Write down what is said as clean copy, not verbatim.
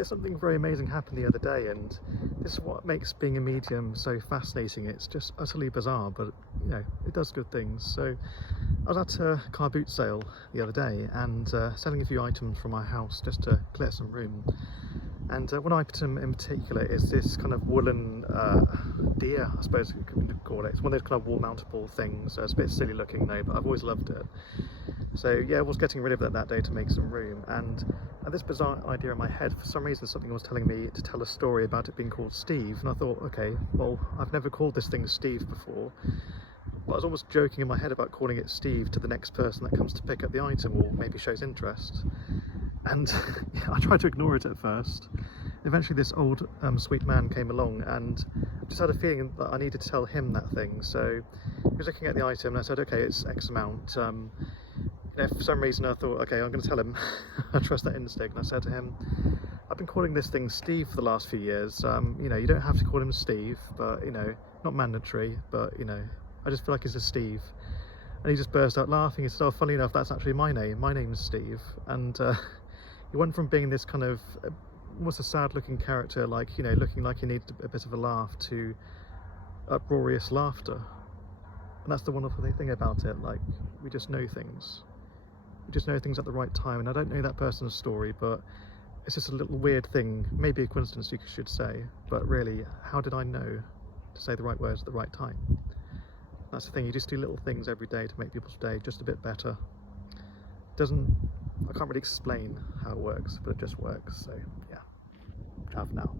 Yeah, something very amazing happened the other day, and this is what makes being a medium so fascinating. It's just utterly bizarre, but you know, it does good things. So I was at a car boot sale the other day and selling a few items from my house just to clear some room. And one item in particular is this kind of woolen deer, I suppose you could call it. It's one of those kind of wall mountable things. It's a bit silly looking though, but I've always loved it. So yeah, I was getting rid of it that day to make some room, and I had this bizarre idea in my head. For some reason something was telling me to tell a story about it being called Steve, and I thought, okay, well, I've never called this thing Steve before, but I was almost joking in my head about calling it Steve to the next person that comes to pick up the item or maybe shows interest. And yeah, I tried to ignore it at first. Eventually this old sweet man came along, and I just had a feeling that I needed to tell him that thing. So he was looking at the item and I said, okay, it's X amount. You know, for some reason I thought, okay, I'm going to tell him. I trust that instinct. And I said to him, I've been calling this thing Steve for the last few years. You know, you don't have to call him Steve, but you know, not mandatory, but you know, I just feel like it's a Steve. And he just burst out laughing. He said, oh, funny enough, that's actually my name. My name's Steve. And he went from being this kind of almost a sad looking character, like, you know, looking like he needed a bit of a laugh, to uproarious laughter. And that's the wonderful thing about it. Like, we just know things. We just know things at the right time. And I don't know that person's story, but it's just a little weird thing, maybe a coincidence you should say, but really, how did I know to say the right words at the right time? That's the thing, you just do little things every day to make people's day just a bit better. I can't really explain how it works, but it just works. So yeah, have now.